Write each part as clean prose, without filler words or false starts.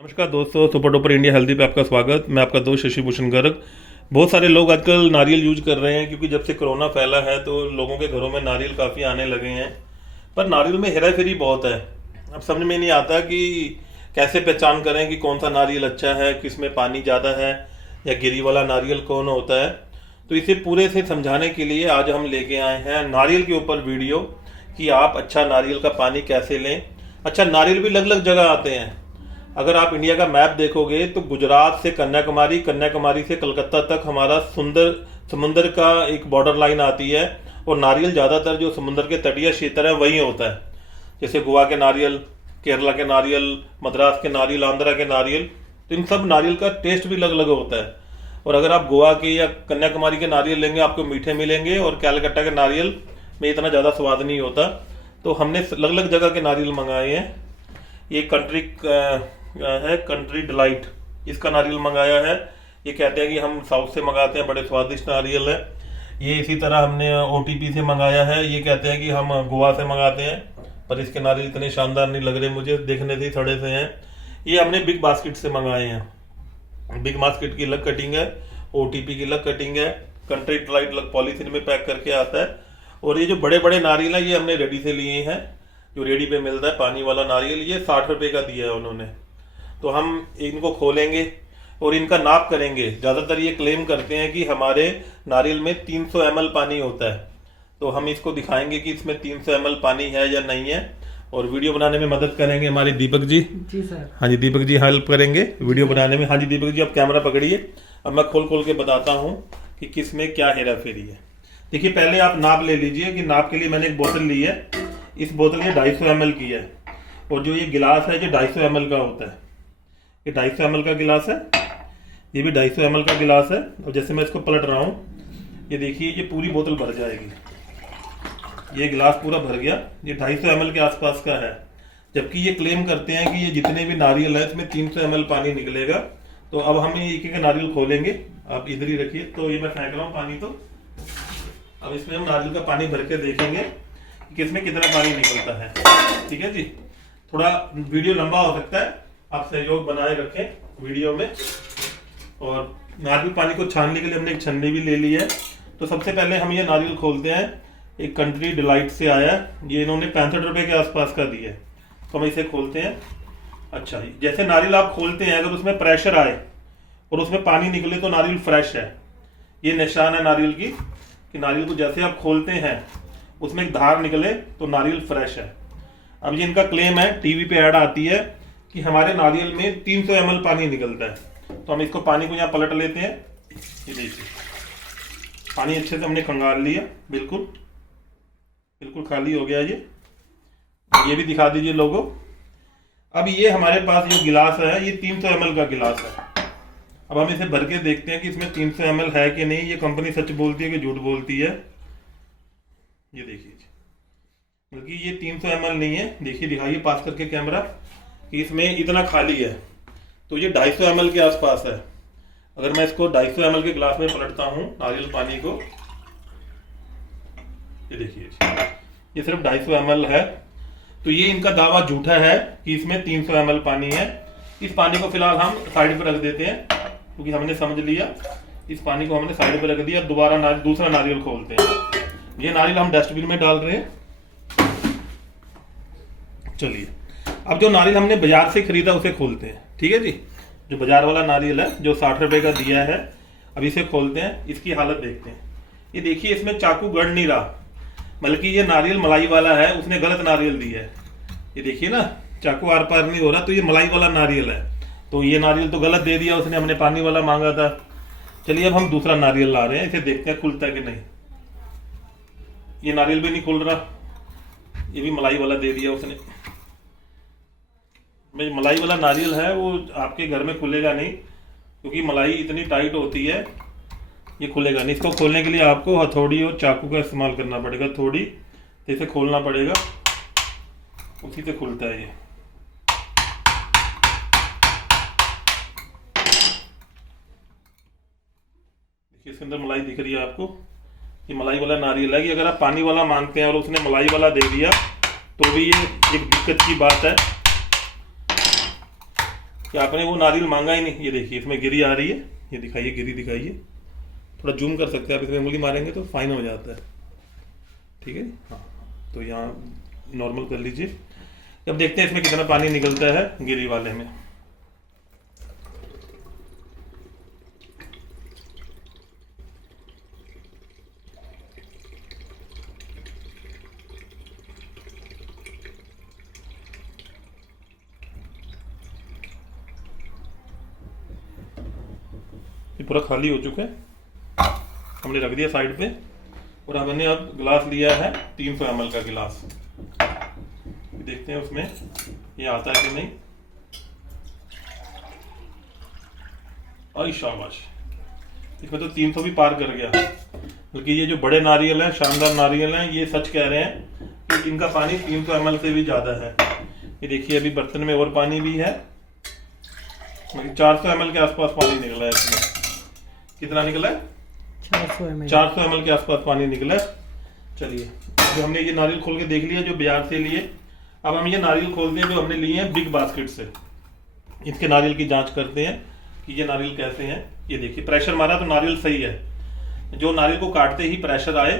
नमस्कार दोस्तों, super duper India healthy पे आपका स्वागत। मैं आपका दोस्त शशि भूषण गर्ग। बहुत सारे लोग आजकल नारियल यूज कर रहे हैं क्योंकि जब से कोरोना फैला है तो लोगों के घरों में नारियल काफ़ी आने लगे हैं। पर नारियल में हेरा फेरी बहुत है। अब समझ में नहीं आता कि कैसे पहचान करें कि कौन सा नारियल अच्छा है, किस में पानी ज़्यादा है या गिरी वाला नारियल कौन होता है। तो इसे पूरे से समझाने के लिए आज हम लेके आए हैं नारियल के ऊपर वीडियो कि आप अच्छा नारियल का पानी कैसे लें। अच्छा, नारियल भी अलग अलग जगह आते हैं। अगर आप इंडिया का मैप देखोगे तो गुजरात से कन्याकुमारी, कन्याकुमारी से कलकत्ता तक हमारा सुंदर समुंदर का एक बॉर्डर लाइन आती है और नारियल ज़्यादातर जो समुंदर के तटीय क्षेत्र है वहीं होता है। जैसे गोवा के नारियल, केरला के नारियल, मद्रास के नारियल, आंध्रा के नारियल, तो इन सब नारियल का टेस्ट भी अलग अलग होता है। और अगर आप गोवा के या कन्याकुमारी के नारियल लेंगे आपको मीठे मिलेंगे और कलकत्ता के नारियल में इतना ज़्यादा स्वाद नहीं होता। तो हमने अलग अलग जगह के नारियल मंगाए हैं। ये कंट्री डिलाइट, इसका नारियल मंगाया है। ये कहते हैं कि हम साउथ से मंगाते हैं, बड़े स्वादिष्ट नारियल है। ये इसी तरह हमने OTP से मंगाया है। ये कहते हैं कि हम गोवा से मंगाते हैं, पर इसके नारियल इतने शानदार नहीं लग रहे मुझे, देखने से ही सड़े से हैं। ये हमने बिग बास्केट से मंगाए हैं। बिग बास्केट की अलग कटिंग है, OTP की अलग कटिंग है, कंट्री डिलाइट अलग पॉलीथीन में पैक करके आता है। और ये जो बड़े बड़े नारियल हैं ये हमने रेडी से लिए हैं, जो रेडी पे मिलता है पानी वाला नारियल। ये 60 रुपये का दिया है उन्होंने। तो हम इनको खोलेंगे और इनका नाप करेंगे। ज़्यादातर ये क्लेम करते हैं कि हमारे नारियल में 300 ml पानी होता है। तो हम इसको दिखाएंगे कि इसमें 300 ml पानी है या नहीं है। और वीडियो बनाने में मदद करेंगे हमारे दीपक जी। जी सर। हाँ जी, दीपक जी हेल्प करेंगे वीडियो बनाने में। हाँ जी दीपक जी, आप कैमरा पकड़िए। अब मैं खोल खोल के बताता हूँ कि किस में क्या हेरा फेरी है। देखिए, पहले आप नाप ले लीजिए कि नाप के लिए मैंने एक बोतल ली है। इस बोतल ये 250 ml की है। और जो ये गिलास है ये 250 ml का होता है। ये 250 ml का गिलास है, ये भी 250 ml का गिलास है। और जैसे मैं इसको पलट रहा हूँ, ये देखिए ये पूरी बोतल भर जाएगी। ये गिलास पूरा भर गया। ये 250 ml के आसपास का है। जबकि ये क्लेम करते हैं कि ये जितने भी नारियल है इसमें 300 ml पानी निकलेगा। तो अब हम एक एक नारियल खोलेंगे। आप इधर ही रखिए। तो ये मैं फेंक रहा हूँ पानी। तो अब इसमें हम नारियल का पानी भर के देखेंगे कि इसमें कितना पानी निकलता है। ठीक है जी, थोड़ा वीडियो लंबा हो सकता है, आप सहयोग बनाए रखें वीडियो में। और नारियल पानी को छानने के लिए हमने एक छन्नी भी ले ली है। तो सबसे पहले हम ये नारियल खोलते हैं। एक कंट्री डिलाइट से आया, ये इन्होंने 65 रुपये के आसपास का दिया है। तो हम इसे खोलते हैं। अच्छा, जैसे नारियल आप खोलते हैं अगर उसमें प्रेशर आए और उसमें पानी निकले तो नारियल फ्रेश है। ये निशान है नारियल की कि नारियल को जैसे आप खोलते हैं उसमें एक धार निकले तो नारियल फ्रेश है। अब ये इनका क्लेम है, टीवी पे ऐड आती है कि हमारे नारियल में 300 ml पानी निकलता है। तो हम इसको पानी को यहाँ पलट लेते हैं। ये देखिए पानी अच्छे से हमने खंगाल लिया, बिल्कुल बिल्कुल खाली हो गया। ये भी दिखा दीजिए लोगो। अब ये हमारे पास जो गिलास है ये 300 ml का गिलास है। अब हम इसे भर के देखते हैं कि इसमें 300 ml है कि नहीं। ये कंपनी सच बोलती है कि झूठ बोलती है। ये देखिए, बल्कि ये 300 ml नहीं है। देखिए, दिखाइए पास करके कैमरा कि इसमें इतना खाली है। तो ये 250 ml के आसपास है। अगर मैं इसको 250 ml के गिलास में पलटता हूँ नारियल पानी को, ये देखिए ये सिर्फ 250 ml है। तो ये इनका दावा झूठा है कि इसमें 300 ml पानी है। इस पानी को फिलहाल हम साइड पर रख देते हैं क्योंकि हमने समझ लिया। इस पानी को हमने साइड पर रख दिया। दोबारा दूसरा नारियल खोलते हैं। ये नारियल हम डस्टबिन में डाल रहे हैं। चलिए, अब जो नारियल हमने बाजार से खरीदा उसे खोलते हैं। ठीक है जी, जो बाजार वाला नारियल है जो 60 रुपये का दिया है, अब इसे खोलते हैं। इसकी हालत देखते हैं। ये देखिए, इसमें चाकू गड़ नहीं रहा, बल्कि ये नारियल मलाई वाला है। उसने गलत नारियल दिया है। ये देखिए ना, चाकू आर पार नहीं हो रहा। तो ये मलाई वाला नारियल है। तो ये नारियल तो गलत दे दिया उसने, हमने पानी वाला मांगा था। चलिए, अब हम दूसरा नारियल ला रहे हैं, इसे देखते हैं खुलता है कि नहीं। ये नारियल भी नहीं खुल रहा, ये भी मलाई वाला दे दिया उसने। मलाई वाला नारियल है वो आपके घर में खुलेगा नहीं क्योंकि मलाई इतनी टाइट होती है, ये खुलेगा नहीं। इसको खोलने के लिए आपको हथौड़ी और चाकू का इस्तेमाल करना पड़ेगा। थोड़ी तो इसे खोलना पड़ेगा, उसी से खुलता है ये। देखिए, इसके अंदर मलाई दिख रही है आपको। ये मलाई वाला नारियल है कि अगर आप पानी वाला मांगते हैं और उसने मलाई वाला दे दिया तो भी ये एक दिक्कत की बात है। कि आपने वो नारियल मांगा ही नहीं। ये देखिए इसमें गिरी आ रही है, ये दिखाइए गिरी दिखाइए, थोड़ा जूम कर सकते हैं आप, इसमें उंगली मारेंगे तो फाइन हो जाता है। ठीक है, हाँ तो यहाँ नॉर्मल कर लीजिए। अब देखते हैं इसमें कितना पानी निकलता है गिरी वाले में। ये पूरा खाली हो चुका है, हमने रख दिया साइड पे। और हमने अब गिलास लिया है 300 ml का गिलास। देखते हैं उसमें ये आता है कि नहीं। और शाबाश, इसमें तो 300 भी पार कर गया। बल्कि ये जो बड़े नारियल हैं, शानदार नारियल हैं, ये सच कह रहे हैं कि इनका पानी 300 ml से भी ज़्यादा है। ये देखिए अभी बर्तन में और पानी भी है, 400 ml के आसपास पानी निकला है इसमें। कितना निकला है? 400 ml के आसपास पानी निकला है। चलिए अभी हमने ये नारियल खोल के देख लिया जो बाजार से लिए। अब हम ये नारियल खोलते हैं जो हमने लिए हैं बिग बास्केट से। इसके नारियल की जांच करते हैं कि ये नारियल कैसे हैं। ये देखिए प्रेशर मारा तो नारियल सही है। जो नारियल को काटते ही प्रेशर आए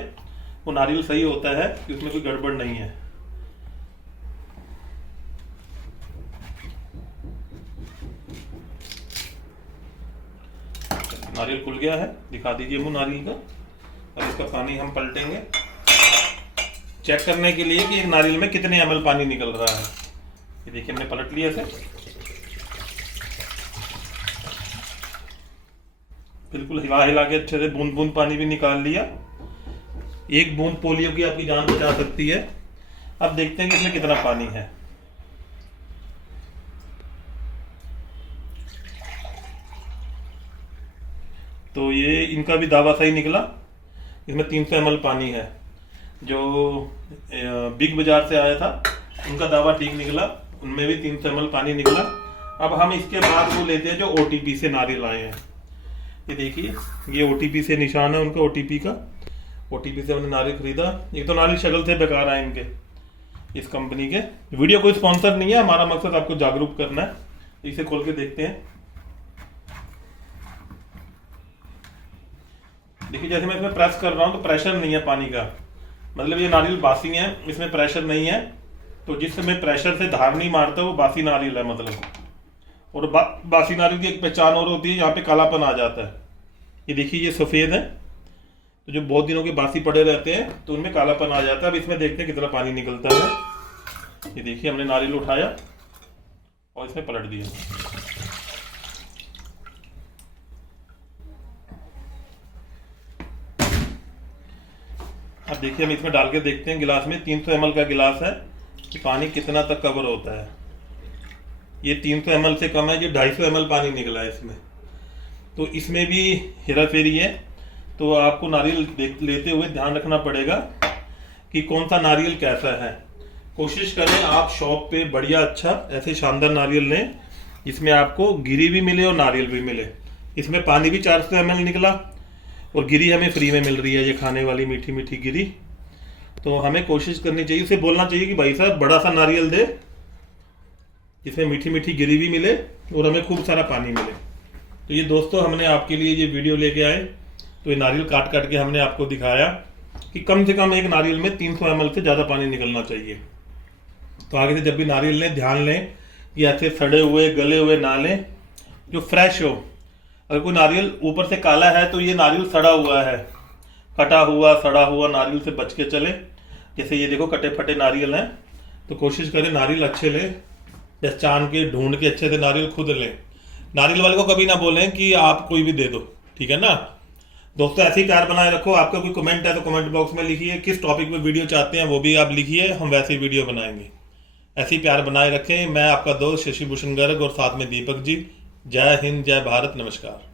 वो नारियल सही होता है कि उसमें कोई गड़बड़ नहीं है। नारियल खुल गया है, दिखा दीजिए मुंह नारियल का। अब इसका पानी हम पलटेंगे चेक करने के लिए कि एक नारियल में कितने ml पानी निकल रहा है। ये देखिए हमने पलट लिया इसे, बिल्कुल हिला हिला के अच्छे से बूंद बूंद पानी भी निकाल लिया। एक बूंद पोलियो की आपकी जान बचा सकती है। अब देखते हैं कि इसमें कितना पानी है। तो ये इनका भी दावा सही निकला, इसमें 300 ml पानी है। जो बिग बाजार से आया था उनका दावा ठीक निकला, उनमें भी 300 ml पानी निकला। अब हम इसके बाद वो लेते हैं जो OTP से नारियल आए हैं। ये देखिए ये OTP से निशान है उनका, OTP का। OTP से हमने नारियल खरीदा। एक तो नारियल शक्ल से बेकार है इनके, इस कंपनी के। वीडियो कोई स्पॉन्सर नहीं है, हमारा मकसद आपको जागरूक करना है। इसे खोल के देखते हैं। देखिए जैसे मैं इसमें प्रेस कर रहा हूँ तो प्रेशर नहीं है पानी का, मतलब ये नारियल बासी है, इसमें प्रेशर नहीं है। तो जिस समय प्रेशर से धार नहीं मारता वो बासी नारियल है मतलब। और बासी नारियल की एक पहचान और होती है, यहाँ पे कालापन आ जाता है। ये देखिए ये सफ़ेद है, तो जो बहुत दिनों के बासी पड़े रहते हैं तो उनमें कालापन आ जाता है। अब इसमें देखते हैं कितना पानी निकलता है। ये देखिए हमने नारियल उठाया और इसमें पलट दिया। अब देखिए हम इसमें डाल के देखते हैं गिलास में। 300 ml का गिलास है कि पानी कितना तक कवर होता है। ये 300 ml से कम है, ये 250 ml पानी निकला है इसमें। तो इसमें भी हेरा फेरी है। तो आपको नारियल लेते हुए ध्यान रखना पड़ेगा कि कौन सा नारियल कैसा है। कोशिश करें आप शॉप पे बढ़िया अच्छा ऐसे शानदार नारियल लें जिसमें आपको गिरी भी मिले और नारियल भी मिले। इसमें पानी भी 400 ml निकला और गिरी हमें फ्री में मिल रही है, ये खाने वाली मीठी मीठी गिरी। तो हमें कोशिश करनी चाहिए, उसे बोलना चाहिए कि भाई साहब बड़ा सा नारियल दे जिसमें मीठी मीठी गिरी भी मिले और हमें खूब सारा पानी मिले। तो ये दोस्तों हमने आपके लिए ये वीडियो लेके आए। तो ये नारियल काट काट के हमने आपको दिखाया कि कम से कम एक नारियल में 300 ml से ज़्यादा पानी निकलना चाहिए। तो आगे से जब भी नारियल लें ध्यान लें कि ऐसे सड़े हुए गले हुए ना लें, जो फ्रेश हो। अगर कोई नारियल ऊपर से काला है तो ये नारियल सड़ा हुआ है, कटा हुआ सड़ा हुआ नारियल से बच के चले। जैसे ये देखो कटे फटे नारियल हैं। तो कोशिश करें नारियल अच्छे लें, पहचान के ढूंढ के अच्छे से नारियल खुद लें। नारियल वाले को कभी ना बोलें कि आप कोई भी दे दो, ठीक है ना दोस्तों। ऐसे ही प्यार बनाए रखो। आपका कोई कमेंट है तो कमेंट बॉक्स में लिखिए, किस टॉपिक पे वीडियो चाहते हैं वो भी आप लिखिए, हम वैसे ही वीडियो बनाएंगे। ऐसे ही प्यार बनाए रखें। मैं आपका दोस्त शशि भूषण गर्ग और साथ में दीपक जी। जय हिंद, जय भारत, नमस्कार।